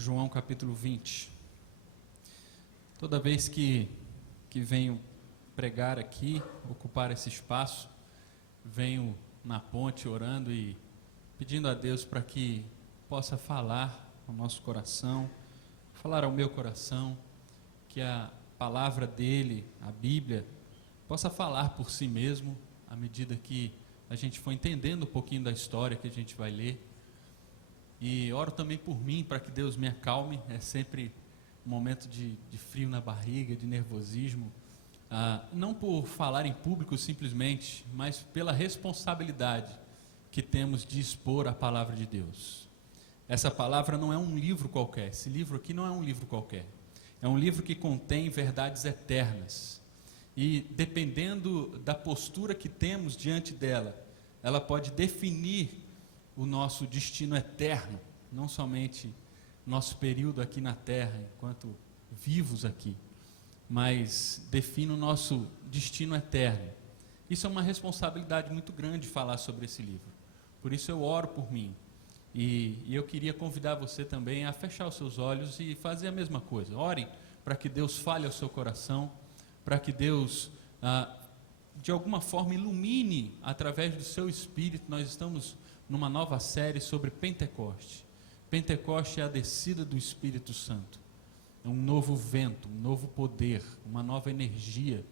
João capítulo 20. Toda vez que venho pregar aqui, ocupar esse espaço, venho na ponte orando e pedindo a Deus para que possa falar ao nosso coração, falar ao meu coração, que a palavra dele, a Bíblia, possa falar por si mesmo, à medida que a gente for entendendo um pouquinho da história que a gente vai ler. E oro também por mim, para que Deus me acalme. É sempre um momento de frio na barriga, de nervosismo, não por falar em público simplesmente, mas pela responsabilidade que temos de expor a palavra de Deus. Essa palavra não é um livro qualquer, esse livro aqui não é um livro qualquer, é um livro que contém verdades eternas, e dependendo da postura que temos diante dela, ela pode definir o nosso destino eterno, não somente nosso período aqui na terra, enquanto vivos aqui, mas define o nosso destino eterno. Isso é uma responsabilidade muito grande falar sobre esse livro, por isso eu oro por mim, e eu queria convidar você também a fechar os seus olhos e fazer a mesma coisa. Ore para que Deus fale ao seu coração, para que Deus de alguma forma ilumine através do seu Espírito. Nós estamos numa nova série sobre Pentecoste. Pentecoste é a descida do Espírito Santo, é um novo vento, um novo poder, uma nova energia.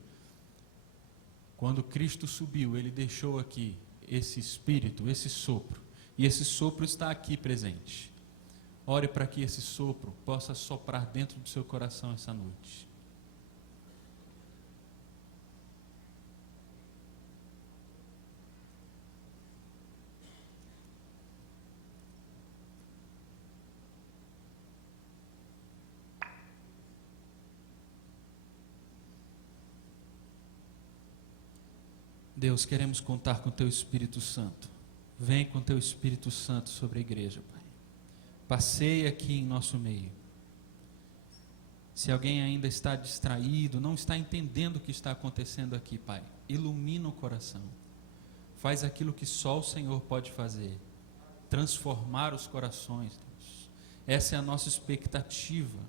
Quando Cristo subiu, Ele deixou aqui esse Espírito, esse sopro, e esse sopro está aqui presente. Ore para que esse sopro possa soprar dentro do seu coração essa noite. Deus, queremos contar com o Teu Espírito Santo. Vem com o Teu Espírito Santo sobre a igreja, Pai. Passeia aqui em nosso meio. Se alguém ainda está distraído, não está entendendo o que está acontecendo aqui, Pai, ilumina o coração. Faz aquilo que só o Senhor pode fazer. Transformar os corações, Deus. Essa é a nossa expectativa.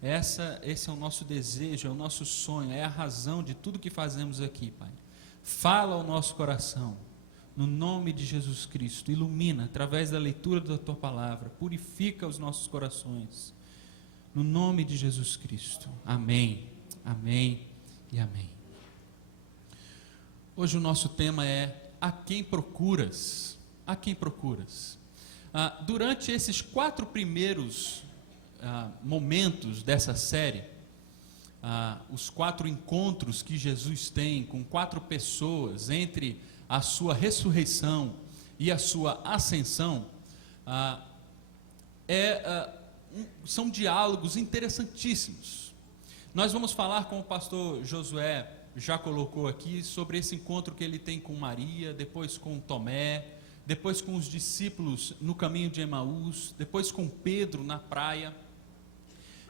Esse é o nosso desejo, é o nosso sonho, é a razão de tudo que fazemos aqui, Pai. Fala ao nosso coração, no nome de Jesus Cristo, ilumina através da leitura da Tua palavra, purifica os nossos corações, no nome de Jesus Cristo, amém, amém e amém. Hoje o nosso tema é: a quem procuras? A quem procuras? Durante esses 4 primeiros momentos dessa série, os 4 encontros que Jesus tem com 4 pessoas entre a sua ressurreição e a sua ascensão, são diálogos interessantíssimos. Nós vamos falar, como o pastor Josué já colocou aqui, sobre esse encontro que ele tem com Maria, depois com Tomé, depois com os discípulos no caminho de Emaús, depois com Pedro na praia.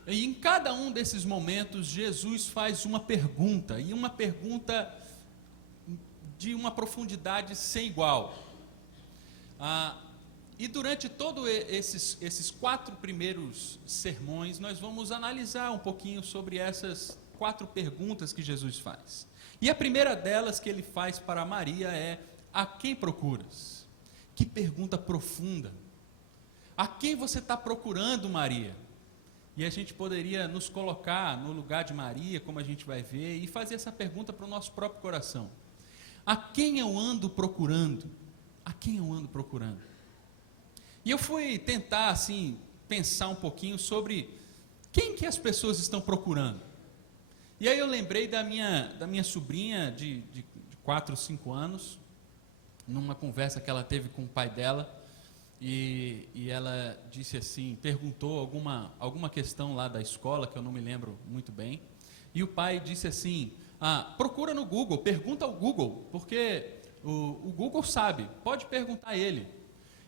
E em cada um desses momentos, Jesus faz uma pergunta, e uma pergunta de uma profundidade sem igual. E durante todos esses 4 primeiros sermões, nós vamos analisar um pouquinho sobre essas 4 perguntas que Jesus faz. E a primeira delas que ele faz para Maria é: a quem procuras? Que pergunta profunda! A quem você está procurando, Maria? E a gente poderia nos colocar no lugar de Maria, como a gente vai ver, e fazer essa pergunta para o nosso próprio coração: a quem eu ando procurando? A quem eu ando procurando? E eu fui tentar, assim, pensar um pouquinho sobre quem que as pessoas estão procurando. E aí eu lembrei da minha sobrinha de 4 ou 5 anos, numa conversa que ela teve com o pai dela. E ela disse assim, perguntou alguma questão lá da escola, que eu não me lembro muito bem, e o pai disse assim: procura no Google, pergunta ao Google, porque o Google sabe, pode perguntar a ele.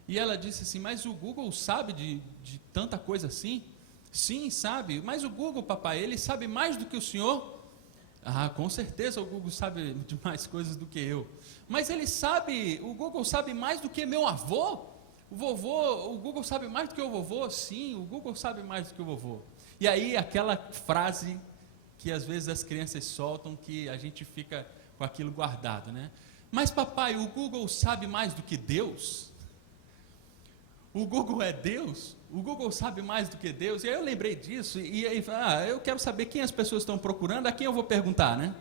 E ela disse assim: mas o Google sabe de tanta coisa assim? Sim, sabe, mas o Google, papai, ele sabe mais do que o senhor? Com certeza o Google sabe de mais coisas do que eu, mas o Google sabe mais do que meu avô? o Google sabe mais do que o vovô? Sim, o Google sabe mais do que o vovô. E aí aquela frase que às vezes as crianças soltam, que a gente fica com aquilo guardado, né? Mas papai, o Google sabe mais do que Deus? O Google é Deus? O Google sabe mais do que Deus? E aí eu lembrei disso, e aí eu quero saber quem as pessoas estão procurando, a quem eu vou perguntar, né?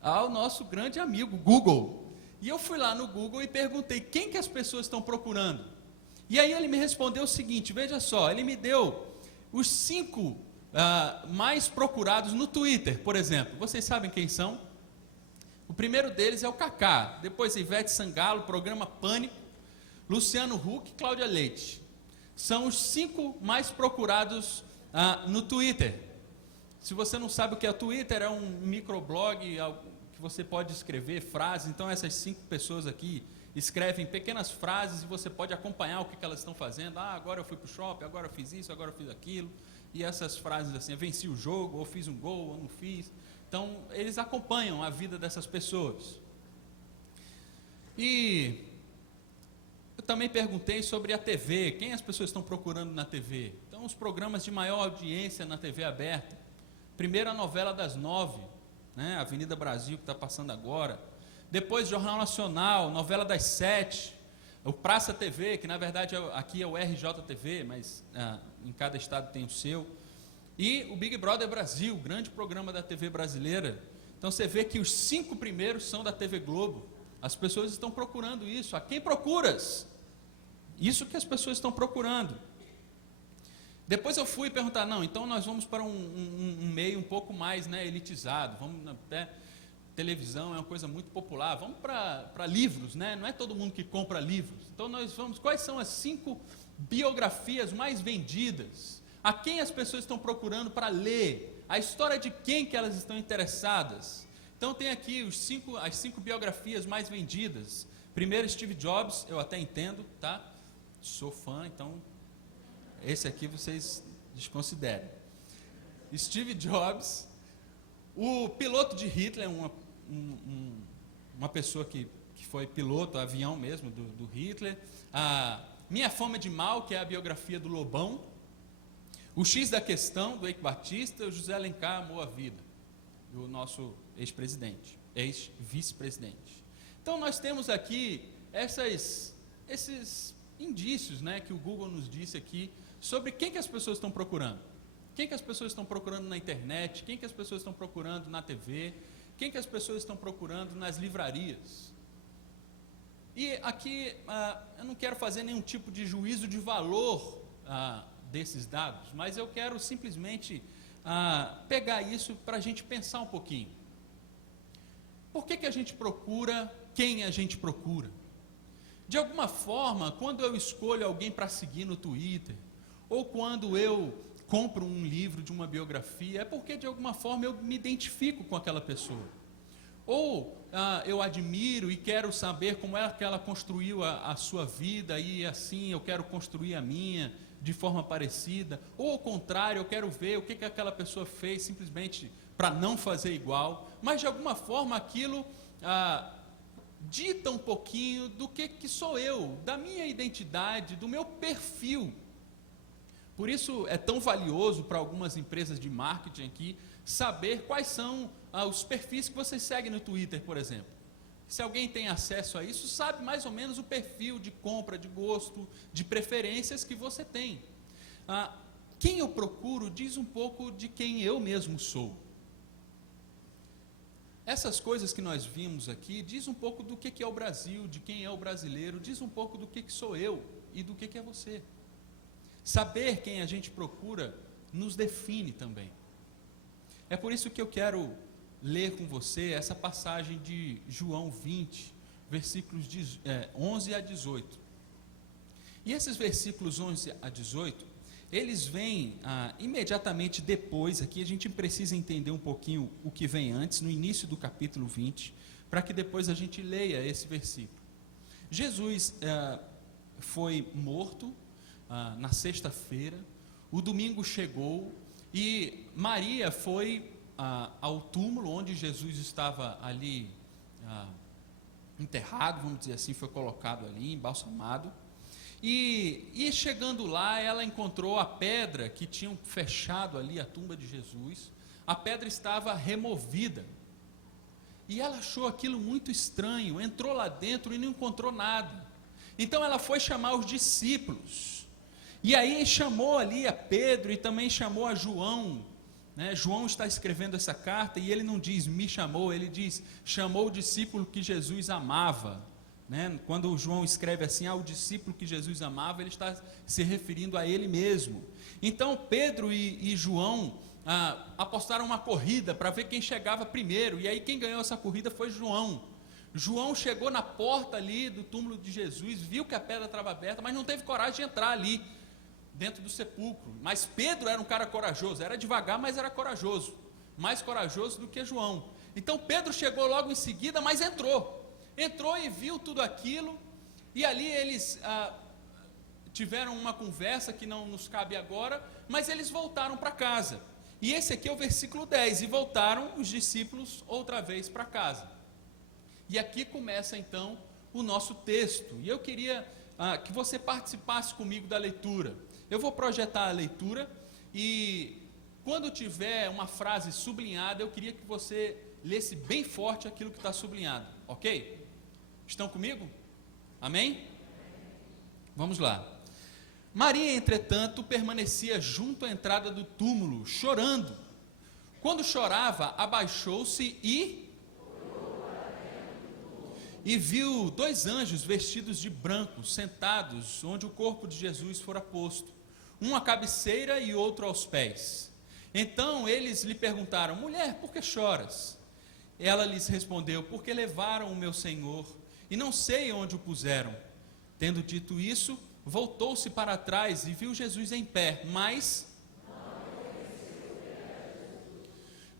Ao nosso grande amigo Google. E eu fui lá no Google e perguntei quem que as pessoas estão procurando. E aí ele me respondeu o seguinte, veja só, ele me deu os 5 mais procurados no Twitter, por exemplo. Vocês sabem quem são? O primeiro deles é o Kaká, depois Ivete Sangalo, Programa Pânico, Luciano Huck e Cláudia Leite. São os 5 mais procurados no Twitter. Se você não sabe o que é o Twitter, é um microblog que você pode escrever frases. Então essas 5 pessoas aqui escrevem pequenas frases e você pode acompanhar o que elas estão fazendo. Agora eu fui para o shopping, agora eu fiz isso, agora eu fiz aquilo. E essas frases assim, eu venci o jogo, ou fiz um gol, ou não fiz. Então eles acompanham a vida dessas pessoas. E eu também perguntei sobre a TV, quem as pessoas estão procurando na TV. Então os programas de maior audiência na TV aberta. Primeiro a novela das 9, né, Avenida Brasil, que está passando agora. Depois Jornal Nacional, novela das 7, o Praça TV, que na verdade aqui é o RJTV, mas em cada estado tem o seu. E o Big Brother Brasil, grande programa da TV brasileira. Então você vê que os 5 primeiros são da TV Globo. As pessoas estão procurando isso. A quem procuras? Isso que as pessoas estão procurando. Depois eu fui perguntar, não, então nós vamos para um meio um pouco mais, né, elitizado. Vamos televisão é uma coisa muito popular. Vamos para livros, né? Não é todo mundo que compra livros. Então nós vamos, quais são as 5 biografias mais vendidas? A quem as pessoas estão procurando para ler? A história de quem que elas estão interessadas? Então tem aqui as 5 biografias mais vendidas. Primeiro, Steve Jobs, eu até entendo, tá? Sou fã, então esse aqui vocês desconsiderem. Steve Jobs, o piloto de Hitler, uma pessoa que foi piloto, avião mesmo, do Hitler. Minha Fama de Mal, que é a biografia do Lobão. O X da Questão, do Eike Batista. O José Alencar Amou a Vida, do nosso ex-presidente, ex-vice-presidente. Então nós temos aqui esses indícios, né, que o Google nos disse aqui, sobre quem que as pessoas estão procurando. Quem que as pessoas estão procurando na internet, quem que as pessoas estão procurando na TV, quem que as pessoas estão procurando nas livrarias. E aqui eu não quero fazer nenhum tipo de juízo de valor desses dados, mas eu quero simplesmente pegar isso para a gente pensar um pouquinho. Por que a gente procura quem a gente procura? De alguma forma, quando eu escolho alguém para seguir no Twitter, ou quando eu compro um livro de uma biografia, é porque de alguma forma eu me identifico com aquela pessoa. Ou eu admiro e quero saber como é que ela construiu a sua vida e assim eu quero construir a minha de forma parecida. Ou ao contrário, eu quero ver o que aquela pessoa fez simplesmente para não fazer igual. Mas de alguma forma aquilo dita um pouquinho do que sou eu, da minha identidade, do meu perfil. Por isso é tão valioso para algumas empresas de marketing aqui saber quais são os perfis que você segue no Twitter, por exemplo. Se alguém tem acesso a isso, sabe mais ou menos o perfil de compra, de gosto, de preferências que você tem. Quem eu procuro diz um pouco de quem eu mesmo sou. Essas coisas que nós vimos aqui diz um pouco do que é o Brasil, de quem é o brasileiro, diz um pouco do que sou eu e do que é você. Saber quem a gente procura nos define também. É por isso que eu quero ler com você essa passagem de João 20, versículos 11 a 18. E esses versículos 11 a 18, eles vêm imediatamente depois, aqui a gente precisa entender um pouquinho o que vem antes, no início do capítulo 20, para que depois a gente leia esse versículo. Jesus foi morto na sexta-feira, o domingo chegou e Maria foi ao túmulo onde Jesus estava ali enterrado, vamos dizer assim, foi colocado ali, embalsamado. E chegando lá, ela encontrou a pedra que tinham fechado ali a tumba de Jesus. A pedra estava removida. E ela achou aquilo muito estranho, entrou lá dentro e não encontrou nada. Então ela foi chamar os discípulos. E aí chamou ali a Pedro e também chamou a João. João está escrevendo essa carta e ele não diz me chamou, ele diz chamou o discípulo que Jesus amava. Quando o João escreve assim, o discípulo que Jesus amava, ele está se referindo a ele mesmo. Então Pedro e João apostaram uma corrida para ver quem chegava primeiro, e aí quem ganhou essa corrida foi João. João chegou na porta ali do túmulo de Jesus, viu que a pedra estava aberta, mas não teve coragem de entrar ali dentro do sepulcro. Mas Pedro era um cara corajoso, era devagar, mas era corajoso, mais corajoso do que João. Então Pedro chegou logo em seguida, mas entrou e viu tudo aquilo, e ali eles tiveram uma conversa que não nos cabe agora, mas eles voltaram para casa. E esse aqui é o versículo 10, e voltaram os discípulos outra vez para casa. E aqui começa então o nosso texto, e eu queria que você participasse comigo da leitura. Eu vou projetar a leitura, e quando tiver uma frase sublinhada, eu queria que você lesse bem forte aquilo que está sublinhado, ok? Estão comigo? Amém? Vamos lá. Maria, entretanto, permanecia junto à entrada do túmulo, chorando. Quando chorava, abaixou-se e viu 2 anjos vestidos de branco, sentados onde o corpo de Jesus fora posto, um à cabeceira e outro aos pés. Então eles lhe perguntaram: mulher, por que choras? Ela lhes respondeu: porque levaram o meu Senhor e não sei onde o puseram. Tendo dito isso, voltou-se para trás e viu Jesus em pé, mas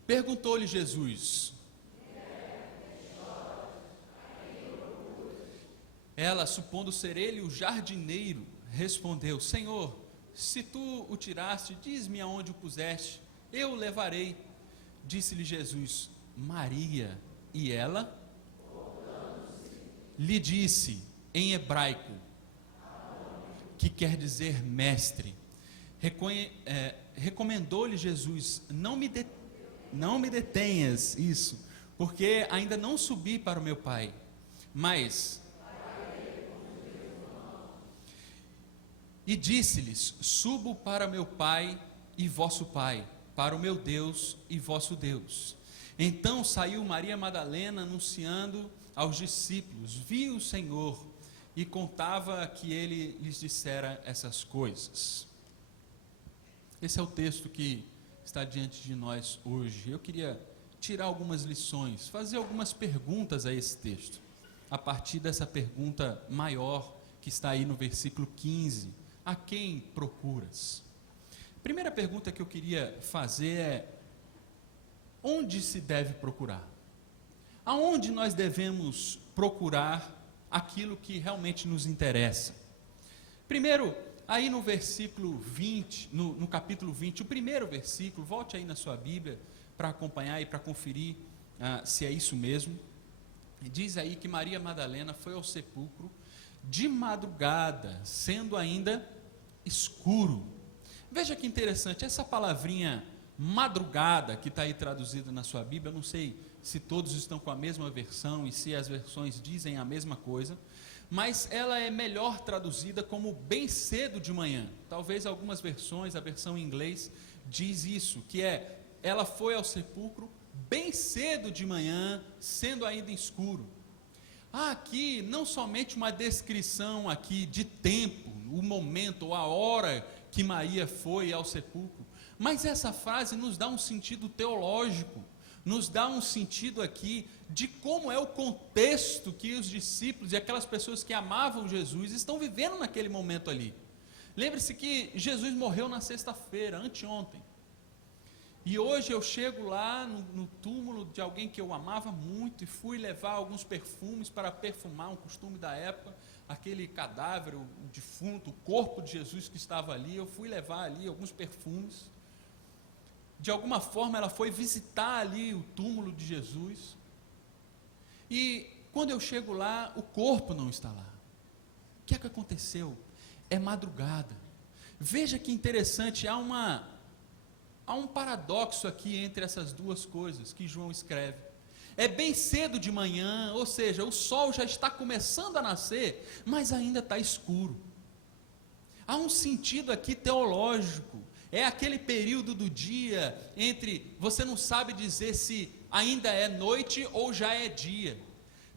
perguntou-lhe Jesus. Ela, supondo ser ele o jardineiro, respondeu: Senhor, se tu o tiraste, diz-me aonde o puseste, eu o levarei. Disse-lhe Jesus: Maria. E ela lhe disse em hebraico, que quer dizer mestre. Recomendou-lhe Jesus: não me detenhas isso, porque ainda não subi para o meu Pai, mas... E disse-lhes: subo para meu Pai e vosso Pai, para o meu Deus e vosso Deus. Então saiu Maria Madalena anunciando aos discípulos: vi o Senhor, e contava que ele lhes dissera essas coisas. Esse é o texto que está diante de nós hoje. Eu queria tirar algumas lições, fazer algumas perguntas a esse texto, a partir dessa pergunta maior que está aí no versículo 15: a quem procuras? A primeira pergunta que eu queria fazer é: onde se deve procurar? Aonde nós devemos procurar aquilo que realmente nos interessa? Primeiro, aí no versículo 20, no capítulo 20, o primeiro versículo, volte aí na sua Bíblia para acompanhar e para conferir se é isso mesmo. Diz aí que Maria Madalena foi ao sepulcro de madrugada, sendo ainda escuro. Veja que interessante, essa palavrinha madrugada que está aí traduzida na sua Bíblia, eu não sei se todos estão com a mesma versão e se as versões dizem a mesma coisa, mas ela é melhor traduzida como bem cedo de manhã. Talvez algumas versões, a versão em inglês diz isso, que é: ela foi ao sepulcro bem cedo de manhã, sendo ainda escuro. Há aqui não somente uma descrição aqui de tempo, o momento ou a hora que Maria foi ao sepulcro, mas essa frase nos dá um sentido teológico, nos dá um sentido aqui de como é o contexto que os discípulos e aquelas pessoas que amavam Jesus estão vivendo naquele momento ali. Lembre-se que Jesus morreu na sexta-feira, anteontem, e hoje eu chego lá no túmulo de alguém que eu amava muito e fui levar alguns perfumes para perfumar, um costume da época, aquele cadáver, o defunto, o corpo de Jesus que estava ali. Eu fui levar ali alguns perfumes. De alguma forma ela foi visitar ali o túmulo de Jesus, e quando eu chego lá, o corpo não está lá. O que é que aconteceu? é madrugada. Veja que interessante, há um paradoxo aqui entre essas duas coisas que João escreve. É bem cedo de manhã, ou seja, o sol já está começando a nascer, mas ainda está escuro. Há um sentido aqui teológico, é aquele período do dia entre, você não sabe dizer se ainda é noite ou já é dia.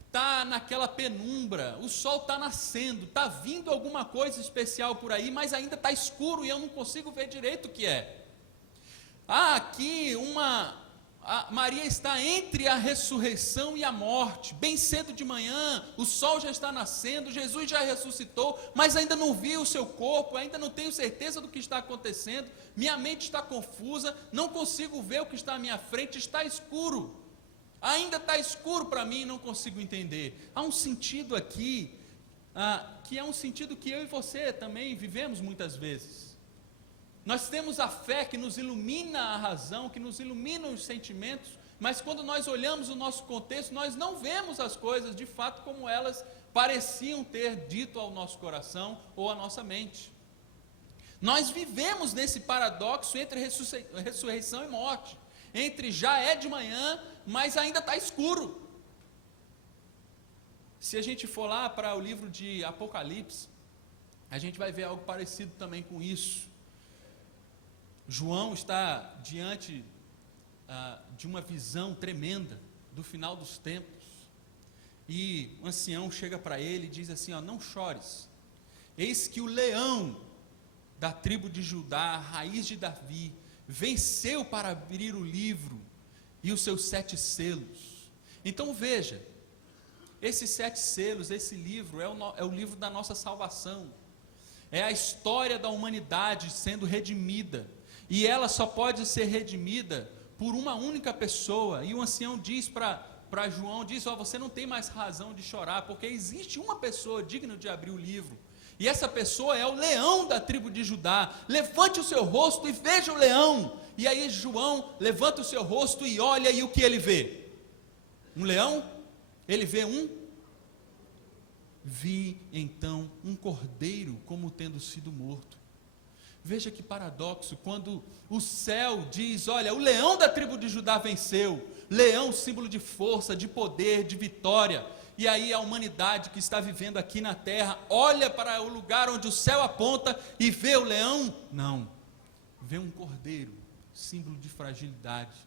Está naquela penumbra, o sol está nascendo, está vindo alguma coisa especial por aí, mas ainda está escuro e eu não consigo ver direito o que é. Há aqui Maria está entre a ressurreição e a morte, bem cedo de manhã, o sol já está nascendo, Jesus já ressuscitou, mas ainda não vi o seu corpo, ainda não tenho certeza do que está acontecendo, minha mente está confusa, não consigo ver o que está à minha frente, está escuro, ainda está escuro para mim e não consigo entender. Há um sentido aqui, que é um sentido que eu e você também vivemos muitas vezes. Nós temos a fé que nos ilumina a razão, que nos ilumina os sentimentos, mas quando nós olhamos o nosso contexto, nós não vemos as coisas de fato como elas pareciam ter dito ao nosso coração ou à nossa mente. Nós vivemos nesse paradoxo entre ressurreição e morte, entre já é de manhã, mas ainda está escuro. Se a gente for lá para o livro de Apocalipse, a gente vai ver algo parecido também com isso. João está diante de uma visão tremenda do final dos tempos, e o ancião chega para ele e diz assim, não chores, eis que o leão da tribo de Judá, a raiz de Davi, venceu para abrir o livro e os seus 7 selos. Então veja, esses 7 selos, esse livro é o livro da nossa salvação, é a história da humanidade sendo redimida, e ela só pode ser redimida por uma única pessoa. E o ancião diz para João, você não tem mais razão de chorar, porque existe uma pessoa digna de abrir o livro, e essa pessoa é o leão da tribo de Judá. Levante o seu rosto e veja o leão. E aí João levanta o seu rosto e olha, e o que ele vê? Um leão? Ele vê vi então um cordeiro como tendo sido morto. Veja que paradoxo, quando o céu diz, olha, o leão da tribo de Judá venceu, leão, símbolo de força, de poder, de vitória, e aí a humanidade que está vivendo aqui na terra, olha para o lugar onde o céu aponta e vê o leão? Não, vê um cordeiro, símbolo de fragilidade.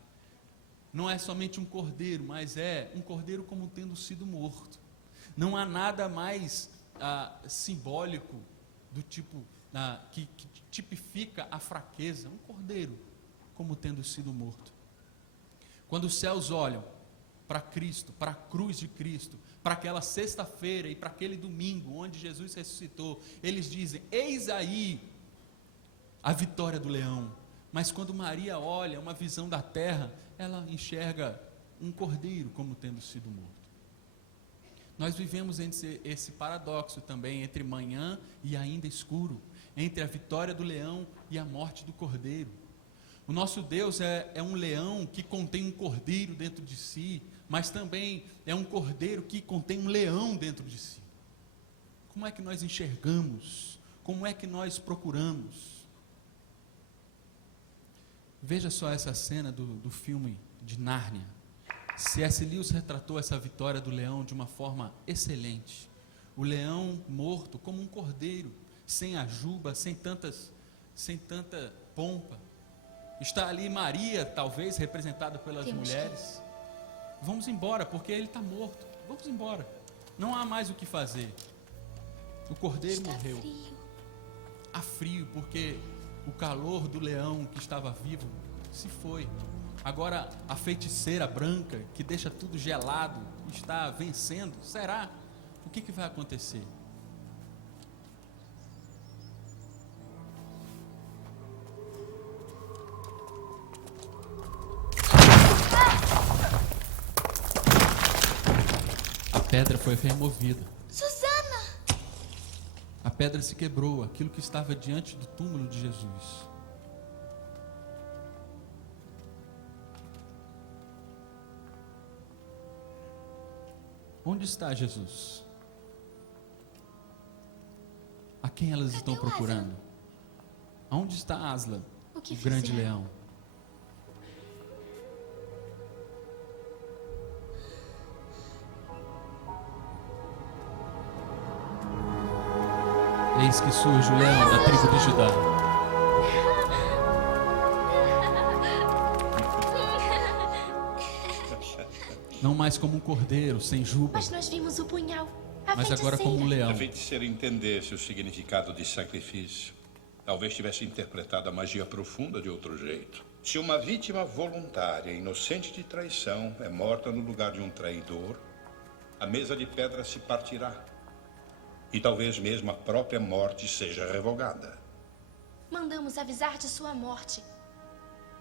Não é somente um cordeiro, mas é um cordeiro como tendo sido morto. Não há nada mais simbólico do tipo, que tipifica a fraqueza, um cordeiro como tendo sido morto. Quando os céus olham para Cristo, para a cruz de Cristo, para aquela sexta-feira e para aquele domingo onde Jesus ressuscitou, eles dizem, eis aí a vitória do leão. Mas quando Maria olha uma visão da terra, ela enxerga um cordeiro como tendo sido morto. Nós vivemos esse paradoxo também, entre manhã e ainda escuro, entre a vitória do leão e a morte do cordeiro. O nosso Deus é um leão que contém um cordeiro dentro de si, mas também é um cordeiro que contém um leão dentro de si. Como é que nós enxergamos? Como é que nós procuramos? Veja só essa cena do filme de Nárnia. C.S. Lewis retratou essa vitória do leão de uma forma excelente. O leão morto como um cordeiro, sem a juba, sem tanta pompa. Está ali Maria, talvez representada pelas mulheres. Vamos embora, porque ele está morto. Vamos embora. Não há mais o que fazer. O cordeiro morreu. Há frio, porque o calor do leão que estava vivo se foi. Agora a feiticeira branca, que deixa tudo gelado, está vencendo. Será? O que vai acontecer? A pedra foi removida. Susana! A pedra se quebrou, aquilo que estava diante do túmulo de Jesus. Onde está Jesus? A quem elas Cadê estão o procurando? Aonde está Aslan, O que o grande fizeram? leão? Eis que surge o leão da tribo de Judá. Não mais como um cordeiro, sem juba, Mas nós vimos o punhal. A mas agora como um feiticeira. leão. A feiticeira entendesse o significado de sacrifício. Talvez tivesse interpretado a magia profunda de outro jeito. Se uma vítima voluntária, inocente de traição, é morta no lugar de um traidor, a mesa de pedra se partirá. E talvez mesmo a própria morte seja revogada. Mandamos avisar de sua morte.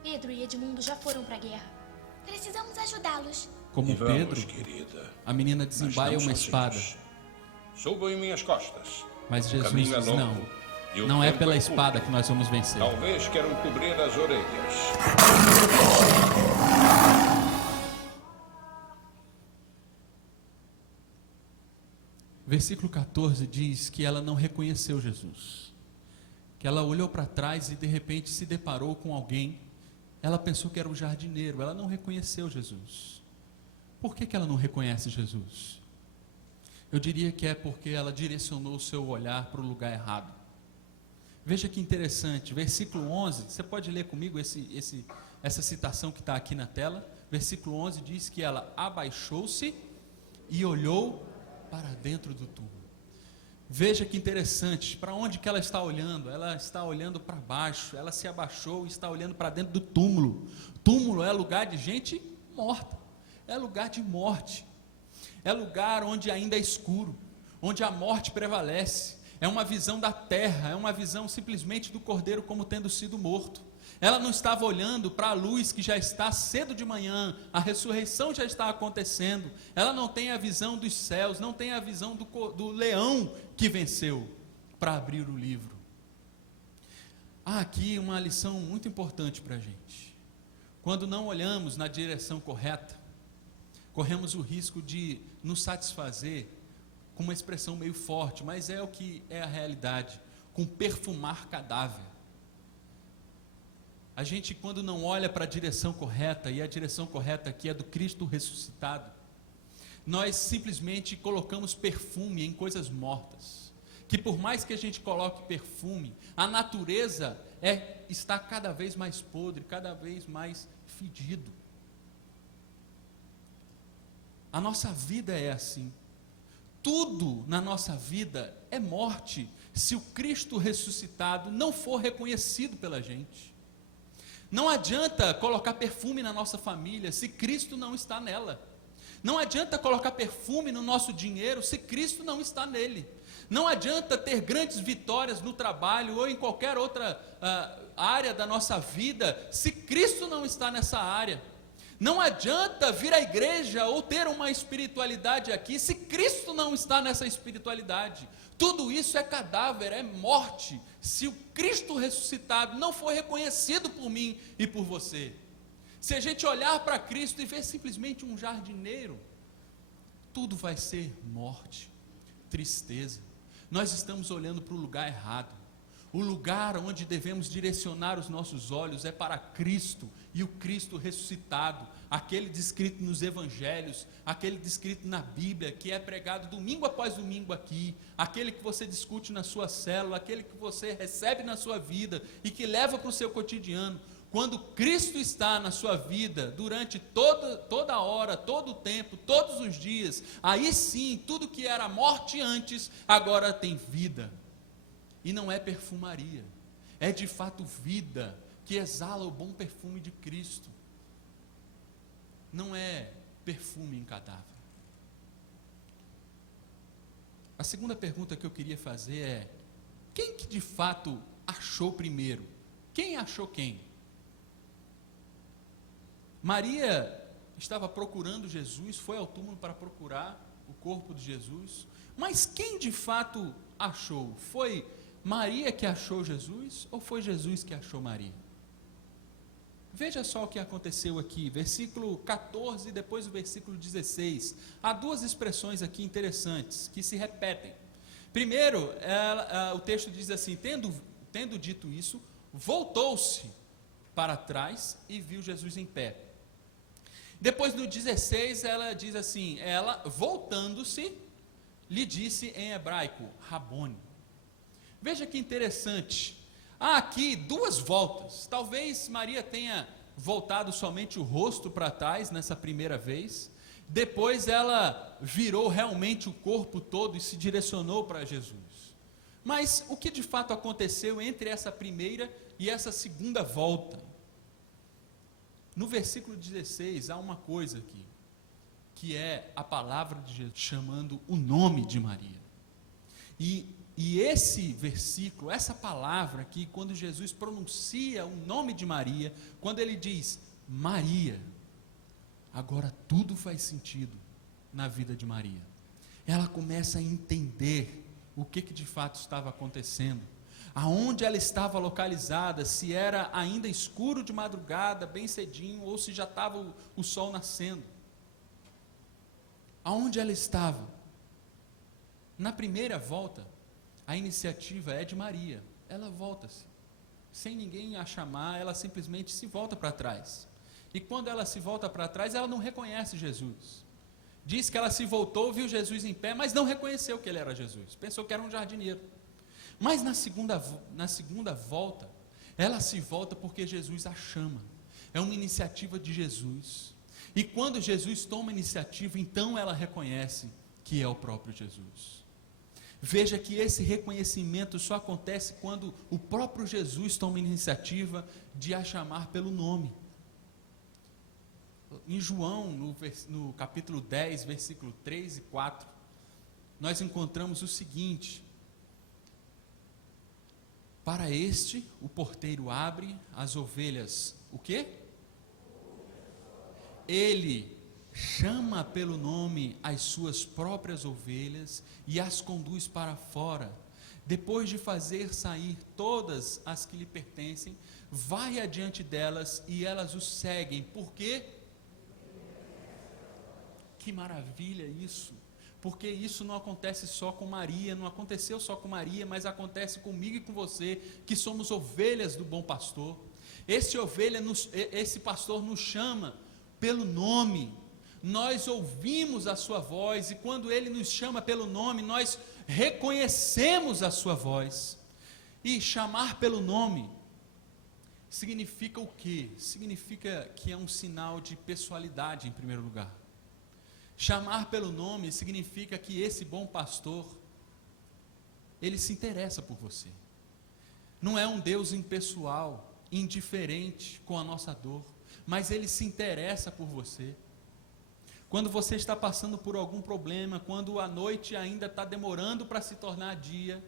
Pedro e Edmundo já foram pra guerra. Precisamos ajudá-los. Como E vamos, Pedro, querida. a menina Nós desembaia estamos uma sozinhos. espada. Subam em minhas costas. Mas O Jesus caminho é diz: longo, não, e o não é tempo pela curto. espada que nós vamos vencer. Talvez queiram cobrir as orelhas. Versículo 14 diz que ela não reconheceu Jesus. Que ela olhou para trás e de repente se deparou com alguém. Ela pensou que era um jardineiro, ela não reconheceu Jesus. Por que ela não reconhece Jesus? Eu diria que é porque ela direcionou o seu olhar para o lugar errado. Veja que interessante, versículo 11, você pode ler comigo essa citação que está aqui na tela? Versículo 11 diz que ela abaixou-se e olhou para dentro do túmulo. Veja que interessante, para onde que ela está olhando? Ela está olhando para baixo, ela se abaixou e está olhando para dentro do túmulo. Túmulo é lugar de gente morta, é lugar de morte, é lugar onde ainda é escuro, onde a morte prevalece, é uma visão da terra, é uma visão simplesmente do cordeiro como tendo sido morto. Ela não estava olhando para a luz que já está cedo de manhã, a ressurreição já está acontecendo. Ela não tem a visão dos céus, não tem a visão do leão que venceu para abrir o livro. Há aqui uma lição muito importante para a gente. Quando não olhamos na direção correta, corremos o risco de nos satisfazer com uma expressão meio forte, mas é o que é a realidade, com perfumar cadáver. A gente, quando não olha para a direção correta, e a direção correta aqui é do Cristo ressuscitado, nós simplesmente colocamos perfume em coisas mortas, que por mais que a gente coloque perfume, a natureza está cada vez mais podre, cada vez mais fedido. A nossa vida é assim, tudo na nossa vida é morte, se o Cristo ressuscitado não for reconhecido pela gente. Não adianta colocar perfume na nossa família se Cristo não está nela. Não adianta colocar perfume no nosso dinheiro se Cristo não está nele. Não adianta ter grandes vitórias no trabalho ou em qualquer outra área da nossa vida se Cristo não está nessa área. Não adianta vir à igreja ou ter uma espiritualidade aqui se Cristo não está nessa espiritualidade. Tudo isso é cadáver, é morte, se o Cristo ressuscitado não for reconhecido por mim e por você. Se a gente olhar para Cristo e ver simplesmente um jardineiro, tudo vai ser morte, tristeza. Nós estamos olhando para o lugar errado. O lugar onde devemos direcionar os nossos olhos é para Cristo e o Cristo ressuscitado, aquele descrito nos evangelhos, aquele descrito na Bíblia, que é pregado domingo após domingo aqui, aquele que você discute na sua célula, aquele que você recebe na sua vida e que leva para o seu cotidiano. Quando Cristo está na sua vida, durante toda hora, todo o tempo, todos os dias, aí sim, tudo que era morte antes, agora tem vida. E não é perfumaria, é de fato vida, que exala o bom perfume de Cristo. Não é perfume em cadáver. A segunda pergunta que eu queria fazer é: quem que de fato achou primeiro? Quem achou quem? Maria estava procurando Jesus, foi ao túmulo para procurar o corpo de Jesus, mas quem de fato achou? Foi Maria que achou Jesus ou foi Jesus que achou Maria? Veja só o que aconteceu aqui, versículo 14 e depois o versículo 16. Há duas expressões aqui interessantes que se repetem. Primeiro, o texto diz assim: tendo dito isso, voltou-se para trás e viu Jesus em pé. Depois, no 16, ela diz assim: ela, voltando-se, lhe disse em hebraico, Rabone. Veja que interessante, há aqui duas voltas. Talvez Maria tenha voltado somente o rosto para trás nessa primeira vez, depois ela virou realmente o corpo todo e se direcionou para Jesus. Mas o que de fato aconteceu entre essa primeira e essa segunda volta? No versículo 16 há uma coisa aqui, que é a palavra de Jesus chamando o nome de Maria. E esse versículo, essa palavra aqui, quando Jesus pronuncia o nome de Maria, quando ele diz Maria, agora tudo faz sentido na vida de Maria. Ela começa a entender o que de fato estava acontecendo, aonde ela estava localizada, se era ainda escuro de madrugada, bem cedinho, ou se já estava o sol nascendo. Aonde ela estava? Na primeira volta, a iniciativa é de Maria. Ela volta-se, sem ninguém a chamar, ela simplesmente se volta para trás. E quando ela se volta para trás, ela não reconhece Jesus. Diz que ela se voltou, viu Jesus em pé, mas não reconheceu que ele era Jesus. Pensou que era um jardineiro. Mas na segunda volta, ela se volta porque Jesus a chama. É uma iniciativa de Jesus. E quando Jesus toma iniciativa, então ela reconhece que é o próprio Jesus. Veja que esse reconhecimento só acontece quando o próprio Jesus toma iniciativa de a chamar pelo nome. Em João, no capítulo 10, versículo 3 e 4, nós encontramos o seguinte: para este, o porteiro abre, as ovelhas, o quê? Ele chama pelo nome as suas próprias ovelhas e as conduz para fora. Depois de fazer sair todas as que lhe pertencem, vai adiante delas e elas o seguem. Por quê? Que maravilha isso! Porque isso não acontece só com Maria, não aconteceu só com Maria, mas acontece comigo e com você, que somos ovelhas do bom pastor. Esse pastor nos chama pelo nome. Nós ouvimos a sua voz, e quando ele nos chama pelo nome, nós reconhecemos a sua voz. E chamar pelo nome significa o quê? Significa que é um sinal de pessoalidade, em primeiro lugar. Chamar pelo nome significa que esse bom pastor, ele se interessa por você. Não é um Deus impessoal, indiferente com a nossa dor, mas ele se interessa por você. Quando você está passando por algum problema, quando a noite ainda está demorando para se tornar dia,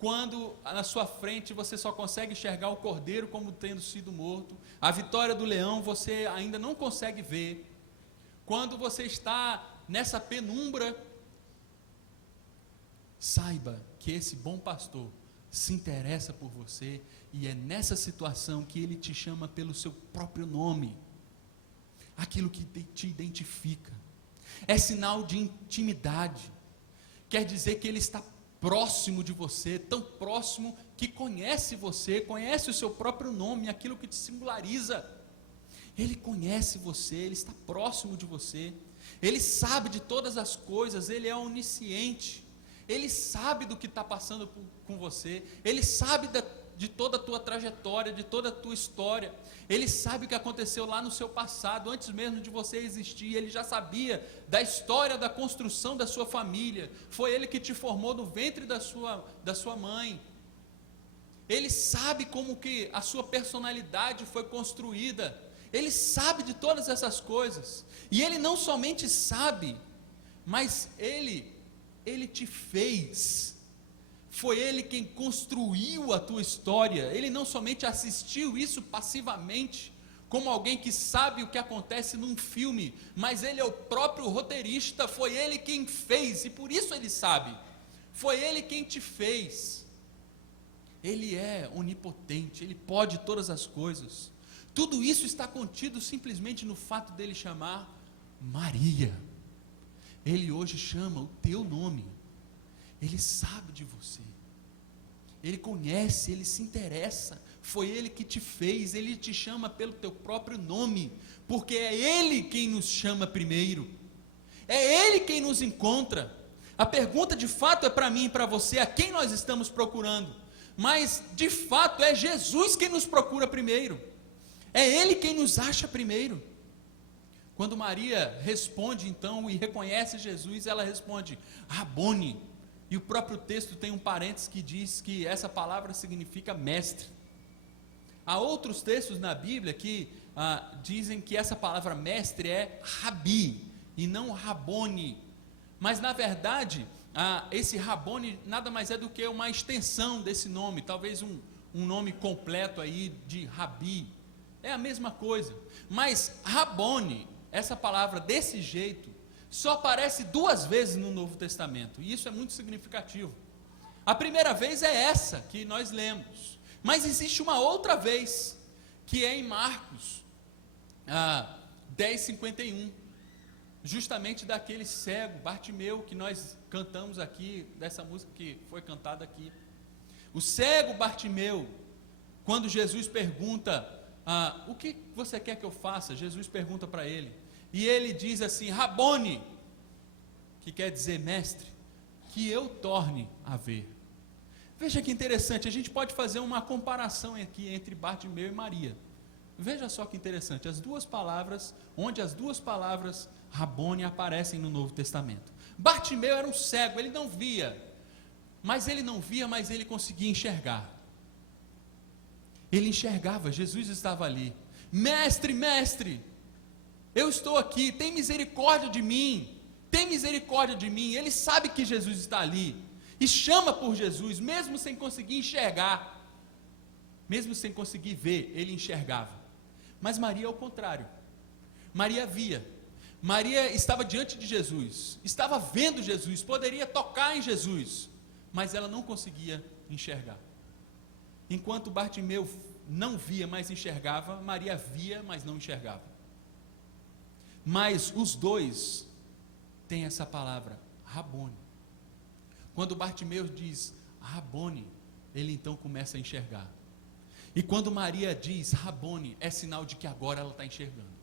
quando na sua frente você só consegue enxergar o cordeiro como tendo sido morto, a vitória do leão você ainda não consegue ver, quando você está nessa penumbra, saiba que esse bom pastor se interessa por você, e é nessa situação que ele te chama pelo seu próprio nome, aquilo que te identifica. É sinal de intimidade, quer dizer que ele está próximo de você, tão próximo que conhece você, conhece o seu próprio nome, aquilo que te singulariza. Ele conhece você, ele está próximo de você, ele sabe de todas as coisas, ele é onisciente, ele sabe do que está passando com você, ele sabe de toda a tua trajetória, de toda a tua história, ele sabe o que aconteceu lá no seu passado, antes mesmo de você existir, ele já sabia da história da construção da sua família, foi ele que te formou no ventre da sua mãe, ele sabe como que a sua personalidade foi construída, ele sabe de todas essas coisas, e ele não somente sabe, mas ele te fez, foi ele quem construiu a tua história, ele não somente assistiu isso passivamente, como alguém que sabe o que acontece num filme, mas ele é o próprio roteirista, foi ele quem fez, e por isso ele sabe, foi ele quem te fez, ele é onipotente, ele pode todas as coisas. Tudo isso está contido simplesmente no fato dele chamar Maria. Ele hoje chama o teu nome. Ele sabe de você, Ele conhece, Ele se interessa, foi Ele que te fez, Ele te chama pelo teu próprio nome, porque é Ele quem nos chama primeiro, é Ele quem nos encontra. A pergunta de fato é para mim e para você, a quem nós estamos procurando? Mas de fato é Jesus quem nos procura primeiro, é Ele quem nos acha primeiro. Quando Maria responde então e reconhece Jesus, ela responde, Rabone, e o próprio texto tem um parênteses que diz que essa palavra significa mestre. Há outros textos na Bíblia que dizem que essa palavra mestre é Rabi, e não Rabone, mas na verdade, esse Rabone nada mais é do que uma extensão desse nome, talvez um nome completo aí de Rabi, é a mesma coisa, mas Rabone, essa palavra desse jeito, só aparece 2 vezes no Novo Testamento, e isso é muito significativo. A primeira vez é essa que nós lemos, mas existe uma outra vez, que é em Marcos 10:51, justamente daquele cego, Bartimeu, que nós cantamos aqui, dessa música que foi cantada aqui. O cego Bartimeu, quando Jesus pergunta, o que você quer que eu faça? Jesus pergunta para ele, e ele diz assim, Rabone, que quer dizer mestre, que eu torne a ver. Veja que interessante, a gente pode fazer uma comparação aqui entre Bartimeu e Maria. Veja só que interessante, as duas palavras, onde as duas palavras Rabone aparecem no Novo Testamento. Bartimeu era um cego, ele não via, mas ele conseguia enxergar. Ele enxergava, Jesus estava ali. Mestre, mestre, eu estou aqui, tem misericórdia de mim, tem misericórdia de mim. Ele sabe que Jesus está ali, e chama por Jesus, mesmo sem conseguir enxergar, mesmo sem conseguir ver, ele enxergava. Mas Maria, ao contrário, Maria via, Maria estava diante de Jesus, estava vendo Jesus, poderia tocar em Jesus, mas ela não conseguia enxergar. Enquanto Bartimeu não via, mas enxergava, Maria via, mas não enxergava. Mas os dois têm essa palavra, Rabone. Quando Bartimeu diz Rabone, ele então começa a enxergar. E quando Maria diz Rabone, é sinal de que agora ela está enxergando.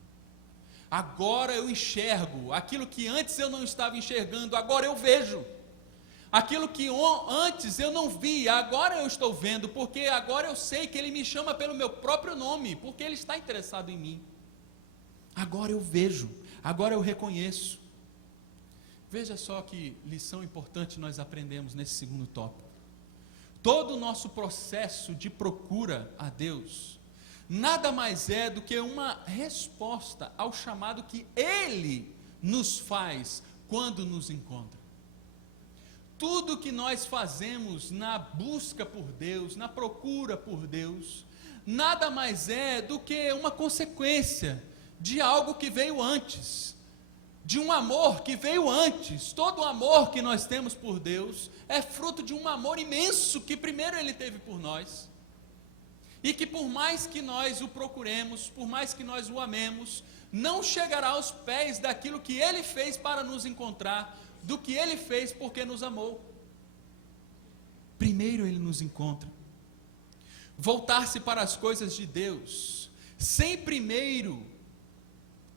Agora eu enxergo, aquilo que antes eu não estava enxergando, agora eu vejo. Aquilo que antes eu não via, agora eu estou vendo, porque agora eu sei que Ele me chama pelo meu próprio nome, porque Ele está interessado em mim. Agora eu vejo, agora eu reconheço. Veja só que lição importante nós aprendemos nesse segundo tópico. Todo o nosso processo de procura a Deus nada mais é do que uma resposta ao chamado que Ele nos faz quando nos encontra. Tudo que nós fazemos na busca por Deus, na procura por Deus, nada mais é do que uma consequência de algo que veio antes, de um amor que veio antes. Todo o amor que nós temos por Deus é fruto de um amor imenso que primeiro Ele teve por nós, e que por mais que nós o procuremos, por mais que nós o amemos, não chegará aos pés daquilo que Ele fez para nos encontrar, do que Ele fez porque nos amou. Primeiro Ele nos encontra. Voltar-se para as coisas de Deus, sem primeiro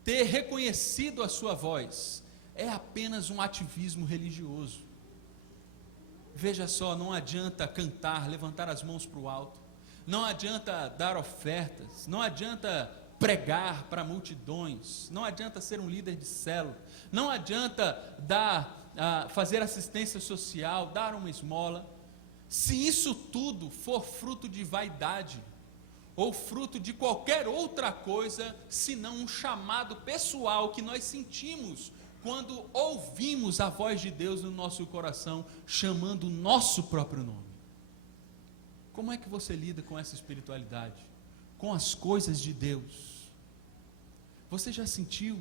ter reconhecido a sua voz, é apenas um ativismo religioso. Veja só, não adianta cantar, levantar as mãos para o alto, não adianta dar ofertas, não adianta pregar para multidões, não adianta ser um líder de célula, não adianta fazer assistência social, dar uma esmola, se isso tudo for fruto de vaidade, ou fruto de qualquer outra coisa, senão um chamado pessoal que nós sentimos quando ouvimos a voz de Deus no nosso coração, chamando o nosso próprio nome. Como é que você lida com essa espiritualidade? Com as coisas de Deus? Você já sentiu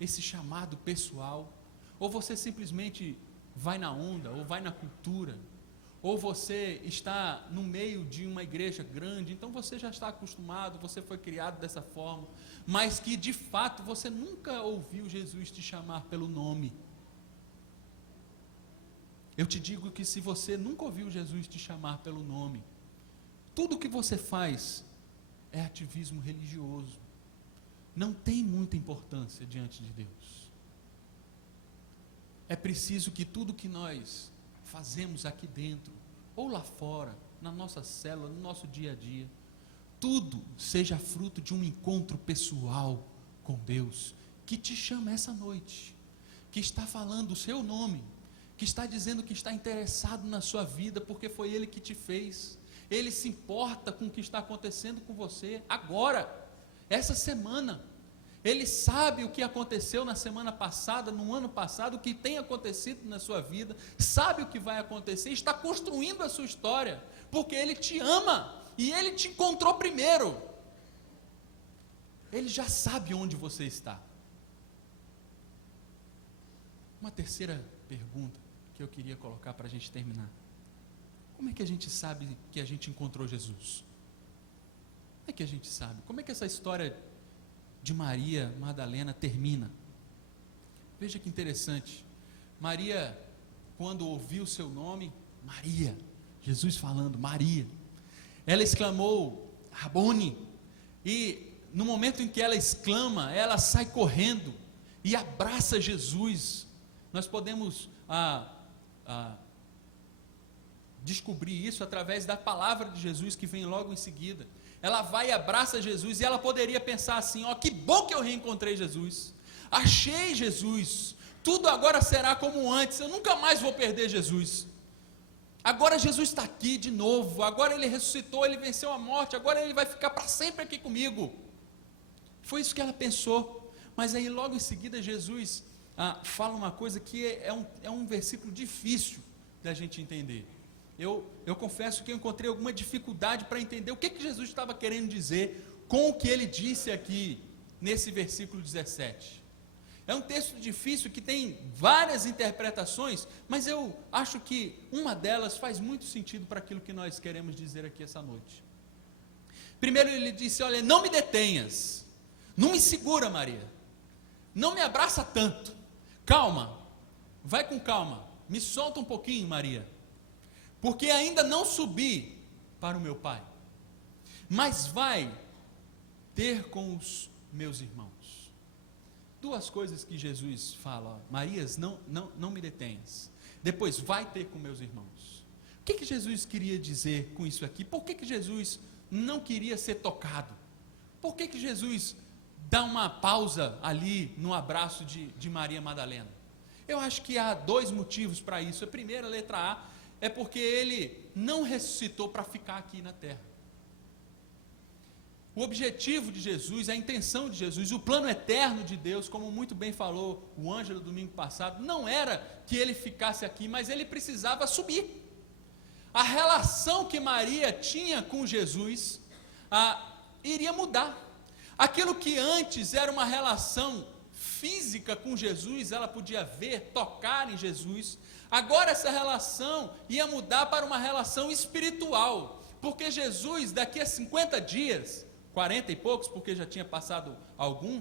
esse chamado pessoal? Ou você simplesmente vai na onda, ou vai na cultura? Ou você está no meio de uma igreja grande, então você já está acostumado, você foi criado dessa forma, mas que de fato você nunca ouviu Jesus te chamar pelo nome. Eu te digo que se você nunca ouviu Jesus te chamar pelo nome, tudo que você faz é ativismo religioso. Não tem muita importância diante de Deus. É preciso que tudo que nós fazemos aqui dentro, ou lá fora, na nossa célula, no nosso dia a dia, tudo seja fruto de um encontro pessoal com Deus, que te chama essa noite, que está falando o seu nome, que está dizendo que está interessado na sua vida, porque foi Ele que te fez. Ele se importa com o que está acontecendo com você agora, essa semana. Ele sabe o que aconteceu na semana passada, no ano passado, o que tem acontecido na sua vida, sabe o que vai acontecer, está construindo a sua história, porque Ele te ama, e Ele te encontrou primeiro. Ele já sabe onde você está. Uma terceira pergunta que eu queria colocar para a gente terminar. Como é que a gente sabe que a gente encontrou Jesus? Como é que a gente sabe? Como é que essa história de Maria Madalena termina? Veja que interessante. Maria, quando ouviu o seu nome, Maria, Jesus falando, Maria, ela exclamou, Rabone, e no momento em que ela exclama, ela sai correndo e abraça Jesus. Nós podemos descobrir isso através da palavra de Jesus que vem logo em seguida. Ela vai e abraça Jesus, e ela poderia pensar assim, ó, que bom que eu reencontrei Jesus, achei Jesus, tudo agora será como antes, eu nunca mais vou perder Jesus, agora Jesus está aqui de novo, agora Ele ressuscitou, Ele venceu a morte, agora Ele vai ficar para sempre aqui comigo. Foi isso que ela pensou, mas aí logo em seguida Jesus fala uma coisa que é um versículo difícil da gente entender. Eu confesso que eu encontrei alguma dificuldade para entender o que Jesus estava querendo dizer com o que Ele disse aqui nesse versículo 17. É um texto difícil que tem várias interpretações, mas eu acho que uma delas faz muito sentido para aquilo que nós queremos dizer aqui essa noite. Primeiro Ele disse, olha, não me detenhas, não me segura, Maria, não me abraça tanto, calma, vai com calma, me solta um pouquinho, Maria, porque ainda não subi para o meu Pai, mas vai ter com os meus irmãos. Duas coisas que Jesus fala, ó, Marias, não me detenhas, depois vai ter com meus irmãos. O que Jesus queria dizer com isso aqui? Por que Jesus não queria ser tocado? Por que Jesus dá uma pausa ali no abraço de Maria Madalena? Eu acho que há dois motivos para isso. A primeira, letra A, é porque Ele não ressuscitou para ficar aqui na terra. O objetivo de Jesus, a intenção de Jesus, o plano eterno de Deus, como muito bem falou o Ângelo domingo passado, não era que Ele ficasse aqui, mas Ele precisava subir. A relação que Maria tinha com Jesus iria mudar. Aquilo que antes era uma relação física com Jesus, ela podia ver, tocar em Jesus, agora essa relação ia mudar para uma relação espiritual, porque Jesus, daqui a 50 dias, 40 e poucos, porque já tinha passado algum,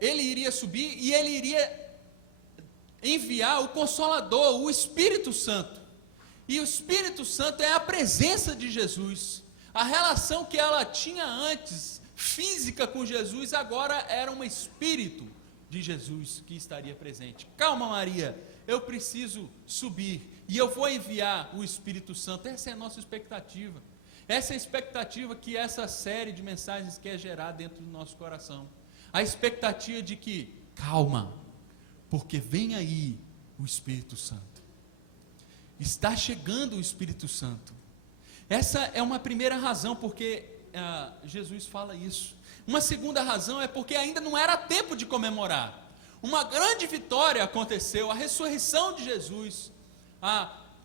Ele iria subir e Ele iria enviar o Consolador, o Espírito Santo, e o Espírito Santo é a presença de Jesus. A relação que ela tinha antes, física com Jesus, agora era um Espírito de Jesus que estaria presente. Calma, Maria, eu preciso subir, e eu vou enviar o Espírito Santo. Essa é a nossa expectativa. Essa é a expectativa que essa série de mensagens quer gerar dentro do nosso coração. A expectativa de que, calma, porque vem aí o Espírito Santo. Está chegando o Espírito Santo. Essa é uma primeira razão porque Jesus fala isso. Uma segunda razão é porque ainda não era tempo de comemorar. Uma grande vitória aconteceu, a ressurreição de Jesus.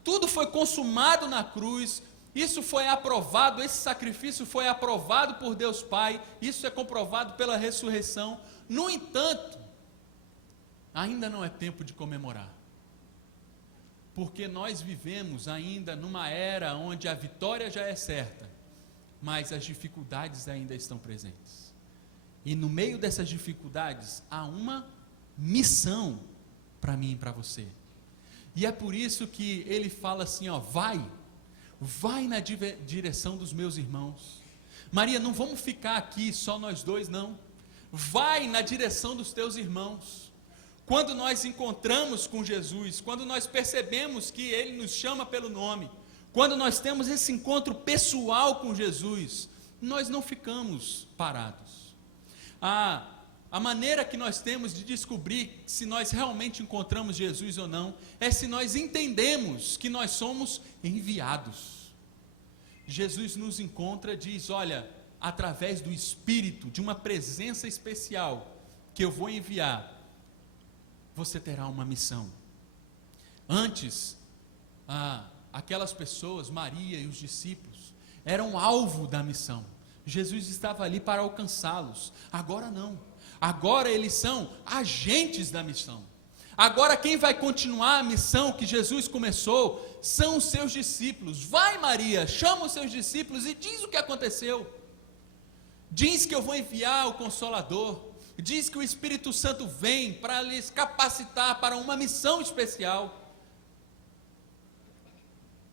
Tudo foi consumado na cruz. Isso foi aprovado, esse sacrifício foi aprovado por Deus Pai, isso é comprovado pela ressurreição. No entanto, ainda não é tempo de comemorar, porque nós vivemos ainda numa era onde a vitória já é certa, mas as dificuldades ainda estão presentes, e no meio dessas dificuldades há uma missão para mim e para você. E é por isso que ele fala assim, ó, vai na direção dos meus irmãos. Maria, não vamos ficar aqui só nós dois, não. Vai na direção dos teus irmãos. Quando nós encontramos com Jesus, quando nós percebemos que Ele nos chama pelo nome, quando nós temos esse encontro pessoal com Jesus, nós não ficamos parados. A maneira que nós temos de descobrir se nós realmente encontramos Jesus ou não, é se nós entendemos que nós somos enviados. Jesus nos encontra, diz, olha, através do Espírito, de uma presença especial que eu vou enviar, você terá uma missão. Antes, aquelas pessoas, Maria e os discípulos, eram alvo da missão. Jesus estava ali para alcançá-los. Agora não. Agora eles são agentes da missão. Agora quem vai continuar a missão que Jesus começou são os seus discípulos. Vai, Maria, chama os seus discípulos e diz o que aconteceu. Diz que eu vou enviar o Consolador. Diz que o Espírito Santo vem para lhes capacitar para uma missão especial.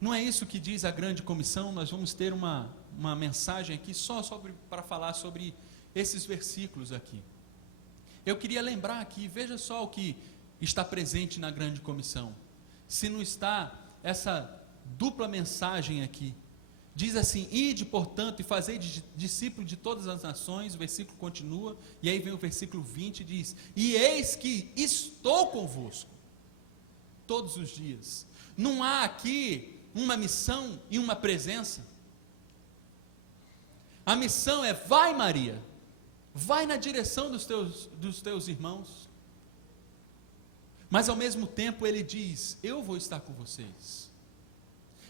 Não é isso que diz a grande comissão? Nós vamos ter uma mensagem aqui só para falar sobre esses versículos aqui. Eu queria lembrar aqui, veja só o que está presente na grande comissão. Se não está essa dupla mensagem aqui. Diz assim, ide, portanto, e fazei discípulo de todas as nações, o versículo continua, e aí vem o versículo 20 e diz, e eis que estou convosco, todos os dias. Não há aqui uma missão e uma presença. A missão é, vai, Maria, vai na direção dos teus irmãos, mas ao mesmo tempo ele diz, eu vou estar com vocês.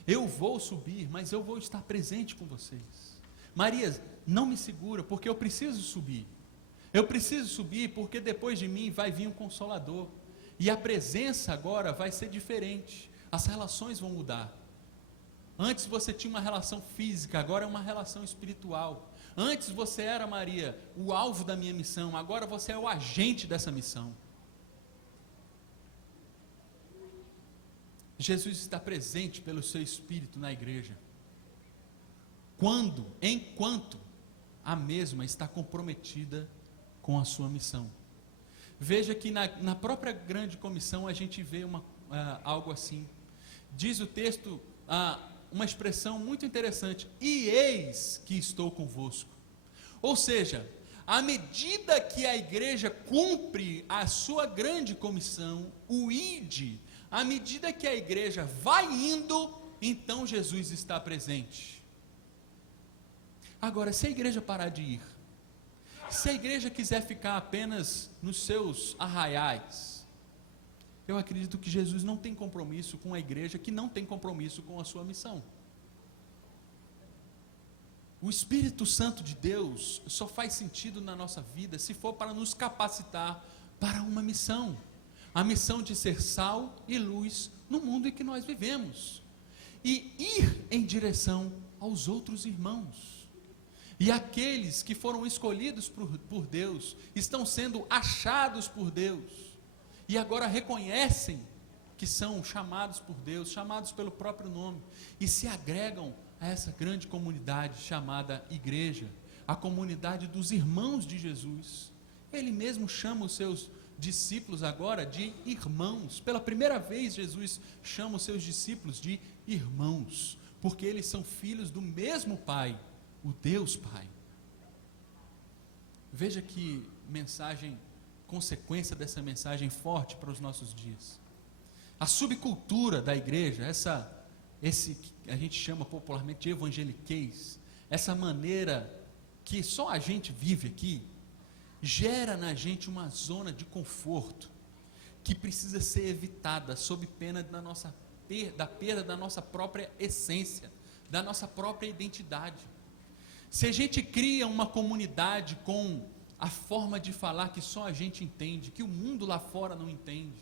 Eu vou subir, mas eu vou estar presente com vocês. Maria, não me segura, porque eu preciso subir. Eu preciso subir, porque depois de mim vai vir um Consolador. E a presença agora vai ser diferente. As relações vão mudar. Antes você tinha uma relação física, agora é uma relação espiritual. Antes você era, Maria, o alvo da minha missão, agora você é o agente dessa missão. Jesus está presente pelo seu Espírito na igreja. Enquanto a mesma está comprometida com a sua missão. Veja que na própria grande comissão a gente vê algo assim. Diz o texto, uma expressão muito interessante, e eis que estou convosco. Ou seja, à medida que a igreja cumpre a sua grande comissão, o ide, à medida que a igreja vai indo, então Jesus está presente. Agora, se a igreja parar de ir, se a igreja quiser ficar apenas nos seus arraiais, eu acredito que Jesus não tem compromisso com a igreja que não tem compromisso com a sua missão. O Espírito Santo de Deus só faz sentido na nossa vida se for para nos capacitar para uma missão. A missão de ser sal e luz no mundo em que nós vivemos. E ir em direção aos outros irmãos. E aqueles que foram escolhidos por Deus, estão sendo achados por Deus. E agora reconhecem que são chamados por Deus, chamados pelo próprio nome. E se agregam a essa grande comunidade chamada igreja. A comunidade dos irmãos de Jesus. Ele mesmo chama os seus discípulos agora de irmãos. Pela primeira vez Jesus chama os seus discípulos de irmãos, porque eles são filhos do mesmo Pai, o Deus Pai. Veja que mensagem, consequência dessa mensagem forte para os nossos dias. A subcultura da igreja, esse que a gente chama popularmente de evangeliquez, essa maneira que só a gente vive aqui, gera na gente uma zona de conforto que precisa ser evitada sob pena da perda da nossa própria essência, da nossa própria identidade. Se a gente cria uma comunidade com a forma de falar que só a gente entende, que o mundo lá fora não entende,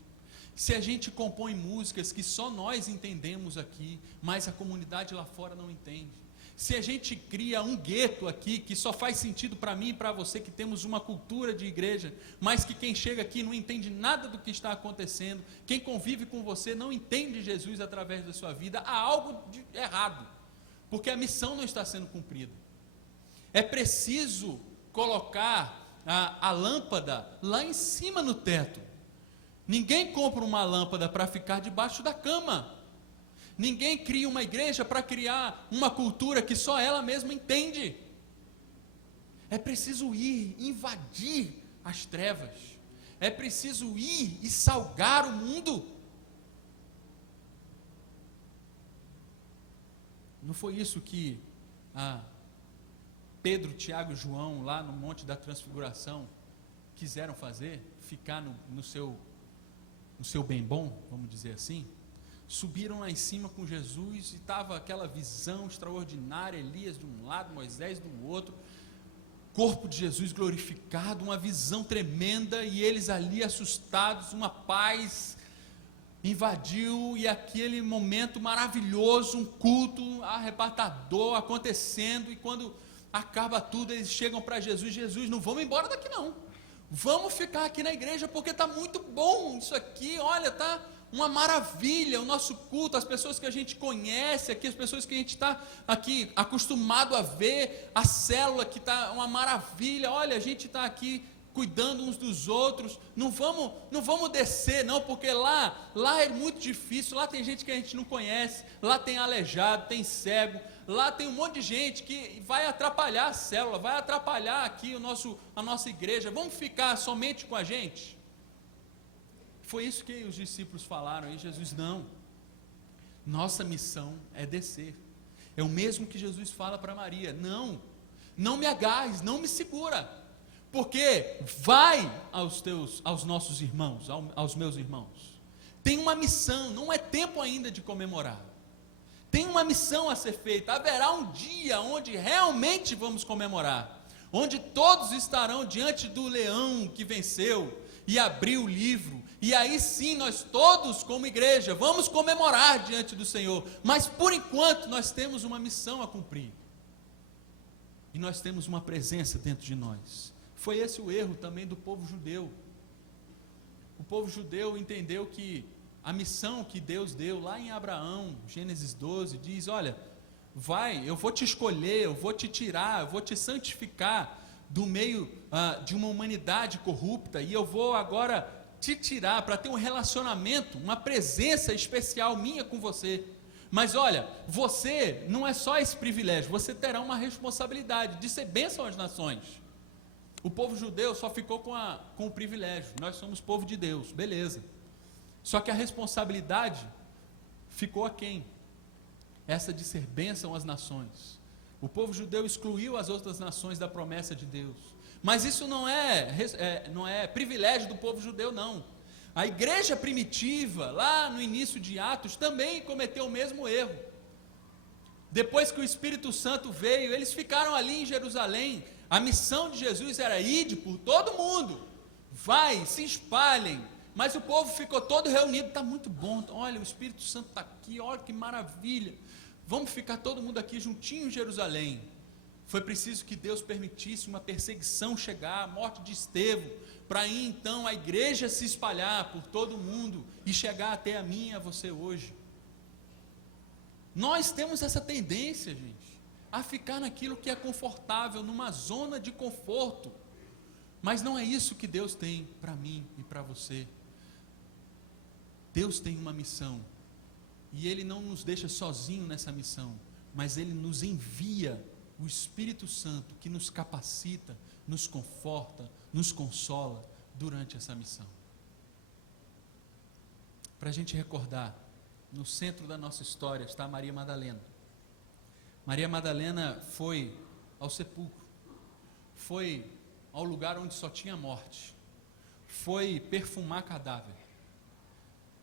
se a gente compõe músicas que só nós entendemos aqui, mas a comunidade lá fora não entende, se a gente cria um gueto aqui, que só faz sentido para mim e para você, que temos uma cultura de igreja, mas que quem chega aqui não entende nada do que está acontecendo, quem convive com você não entende Jesus através da sua vida, há algo de errado, porque a missão não está sendo cumprida. É preciso colocar a lâmpada lá em cima no teto. Ninguém compra uma lâmpada para ficar debaixo da cama. Ninguém cria uma igreja para criar uma cultura que só ela mesma entende. É preciso ir, invadir as trevas. É preciso ir e salgar o mundo. Não foi isso que Pedro, Tiago e João, lá no Monte da Transfiguração, quiseram fazer? Ficar no seu bem bom, vamos dizer assim? Subiram lá em cima com Jesus e estava aquela visão extraordinária, Elias de um lado, Moisés do outro, corpo de Jesus glorificado, uma visão tremenda, e eles ali assustados, uma paz invadiu, e aquele momento maravilhoso, um culto arrebatador acontecendo, e quando acaba tudo, eles chegam para Jesus: Jesus, não vamos embora daqui não, vamos ficar aqui na igreja, porque está muito bom isso aqui, olha, está uma maravilha o nosso culto, as pessoas que a gente conhece aqui, as pessoas que a gente está aqui acostumado a ver, a célula que está uma maravilha, olha, a gente está aqui cuidando uns dos outros, não vamos descer não, porque lá é muito difícil, lá tem gente que a gente não conhece, lá tem aleijado, tem cego, lá tem um monte de gente que vai atrapalhar a célula, vai atrapalhar aqui a nossa igreja, vamos ficar somente com a gente? Foi isso que os discípulos falaram, e Jesus: não, nossa missão é descer. É o mesmo que Jesus fala para Maria: não me agarres, não me segura, porque vai aos nossos irmãos, aos meus irmãos, tem uma missão, não é tempo ainda de comemorar, tem uma missão a ser feita, haverá um dia onde realmente vamos comemorar, onde todos estarão diante do leão que venceu e abriu o livro, e aí sim nós todos como igreja vamos comemorar diante do Senhor, mas por enquanto nós temos uma missão a cumprir, e nós temos uma presença dentro de nós. Foi esse o erro também do povo judeu. O povo judeu entendeu que a missão que Deus deu lá em Abraão, Gênesis 12, diz: olha, vai, eu vou te escolher, eu vou te tirar, eu vou te santificar do meio de uma humanidade corrupta, e eu vou agora te tirar para ter um relacionamento, uma presença especial minha com você. Mas olha, você não é só esse privilégio, você terá uma responsabilidade de ser bênção às nações. O povo judeu só ficou com o privilégio, nós somos povo de Deus, beleza. Só que a responsabilidade ficou a quem? Essa de ser bênção às nações. O povo judeu excluiu as outras nações da promessa de Deus. Mas isso não é privilégio do povo judeu, não. A igreja primitiva, lá no início de Atos, também cometeu o mesmo erro. Depois que o Espírito Santo veio, eles ficaram ali em Jerusalém. A missão de Jesus era: ide por todo mundo, vai, se espalhem. Mas o povo ficou todo reunido: está muito bom, olha, o Espírito Santo está aqui, olha que maravilha, vamos ficar todo mundo aqui juntinho em Jerusalém. Foi preciso que Deus permitisse uma perseguição chegar, a morte de Estevão, para aí então a igreja se espalhar por todo mundo e chegar até a mim e a você hoje. Nós temos essa tendência, gente, a ficar naquilo que é confortável, numa zona de conforto, mas não é isso que Deus tem para mim e para você. Deus tem uma missão, e Ele não nos deixa sozinho nessa missão, mas Ele nos envia o Espírito Santo, que nos capacita, nos conforta, nos consola durante essa missão. Para a gente recordar, no centro da nossa história está Maria Madalena. Maria Madalena foi ao sepulcro, foi ao lugar onde só tinha morte, foi perfumar cadáver,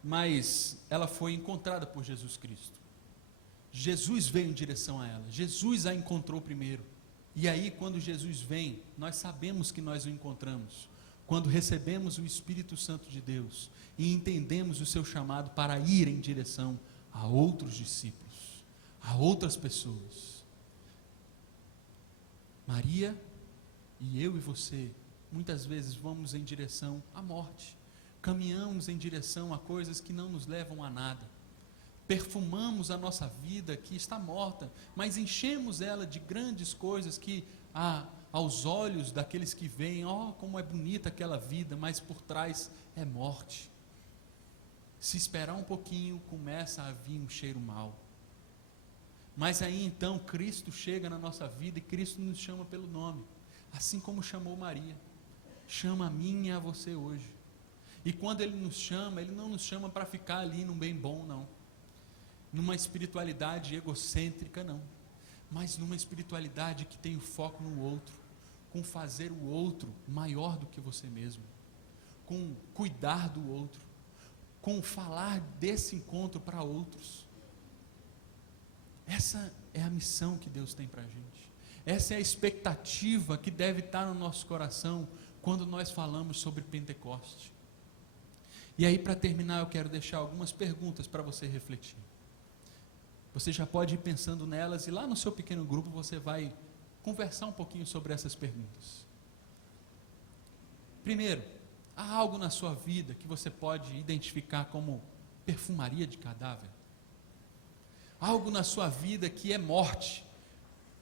mas ela foi encontrada por Jesus Cristo. Jesus veio em direção a ela, Jesus a encontrou primeiro, e aí quando Jesus vem, nós sabemos que nós o encontramos, quando recebemos o Espírito Santo de Deus, e entendemos o seu chamado para ir em direção a outros discípulos, a outras pessoas. Maria e eu e você, muitas vezes vamos em direção à morte, caminhamos em direção a coisas que não nos levam a nada, perfumamos a nossa vida que está morta, mas enchemos ela de grandes coisas que, aos olhos daqueles que veem, como é bonita aquela vida, mas por trás é morte. Se esperar um pouquinho, começa a vir um cheiro mau. Mas aí então Cristo chega na nossa vida e Cristo nos chama pelo nome, assim como chamou Maria. Chama a mim e a você hoje. E quando Ele nos chama, Ele não nos chama para ficar ali num bem bom, não. Numa espiritualidade egocêntrica, não. Mas numa espiritualidade que tem o foco no outro, com fazer o outro maior do que você mesmo, com cuidar do outro, com falar desse encontro para outros. Essa é a missão que Deus tem para a gente. Essa é a expectativa que deve estar no nosso coração quando nós falamos sobre Pentecoste. E aí, para terminar, eu quero deixar algumas perguntas para você refletir. Você já pode ir pensando nelas e lá no seu pequeno grupo você vai conversar um pouquinho sobre essas perguntas. Primeiro, há algo na sua vida que você pode identificar como perfumaria de cadáver? Algo na sua vida que é morte,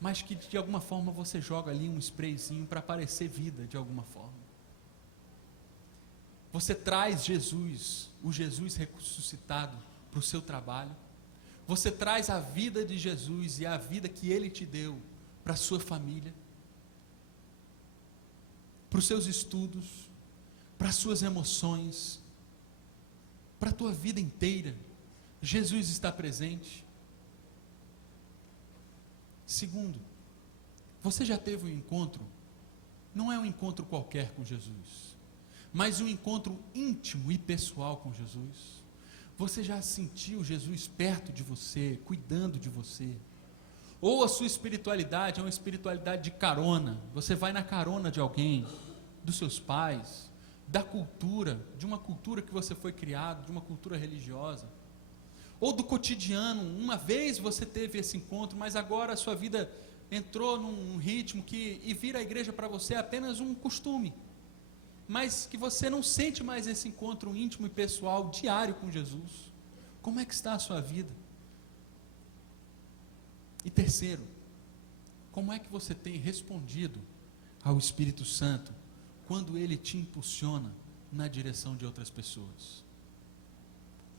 mas que de alguma forma você joga ali um sprayzinho para parecer vida de alguma forma. Você traz Jesus, o Jesus ressuscitado, para o seu trabalho. Você traz a vida de Jesus e a vida que Ele te deu para a sua família, para os seus estudos, para as suas emoções, para a tua vida inteira. Jesus está presente. Segundo, você já teve um encontro, não é um encontro qualquer com Jesus, mas um encontro íntimo e pessoal com Jesus. Você já sentiu Jesus perto de você, cuidando de você? Ou a sua espiritualidade é uma espiritualidade de carona, você vai na carona de alguém, dos seus pais, da cultura, de uma cultura que você foi criado, de uma cultura religiosa, ou do cotidiano. Uma vez você teve esse encontro, mas agora a sua vida entrou num ritmo e vir à igreja para você é apenas um costume, mas que você não sente mais esse encontro íntimo e pessoal diário com Jesus. Como é que está a sua vida? E terceiro, como é que você tem respondido ao Espírito Santo quando Ele te impulsiona na direção de outras pessoas?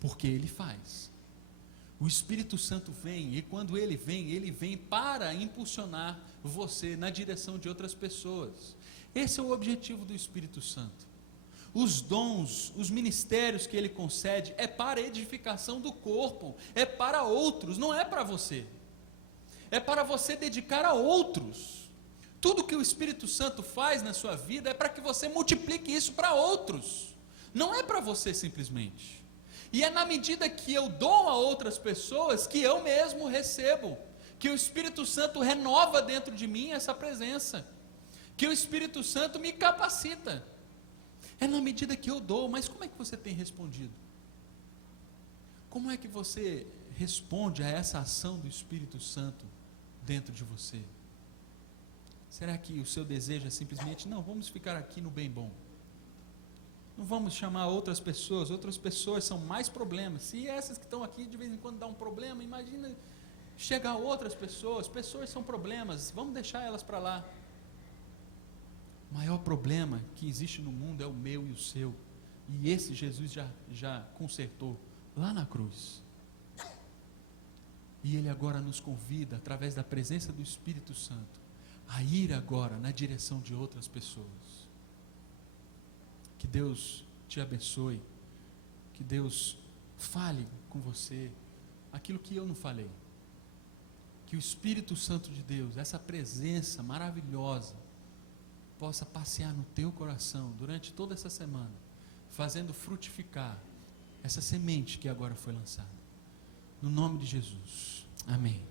Porque Ele faz. O Espírito Santo vem, e quando Ele vem para impulsionar você na direção de outras pessoas. Esse é o objetivo do Espírito Santo. Os dons, os ministérios que Ele concede, é para a edificação do corpo, é para outros, não é para você. É para você dedicar a outros. Tudo que o Espírito Santo faz na sua vida é para que você multiplique isso para outros. Não é para você simplesmente. E é na medida que eu dou a outras pessoas que eu mesmo recebo, que o Espírito Santo renova dentro de mim essa presença, que o Espírito Santo me capacita. É na medida que eu dou. Mas como é que você tem respondido? Como é que você responde a essa ação do Espírito Santo dentro de você? Será que o seu desejo é simplesmente, não, vamos ficar aqui no bem bom, não vamos chamar outras pessoas são mais problemas. Se essas que estão aqui de vez em quando dá um problema, imagina chegar outras pessoas são problemas, vamos deixar elas para lá. O maior problema que existe no mundo é o meu e o seu, e esse Jesus já consertou lá na cruz. E Ele agora nos convida, através da presença do Espírito Santo, a ir agora na direção de outras pessoas. Que Deus te abençoe, que Deus fale com você aquilo que eu não falei, que o Espírito Santo de Deus, essa presença maravilhosa, possa passear no teu coração durante toda essa semana, fazendo frutificar essa semente que agora foi lançada. No nome de Jesus. Amém.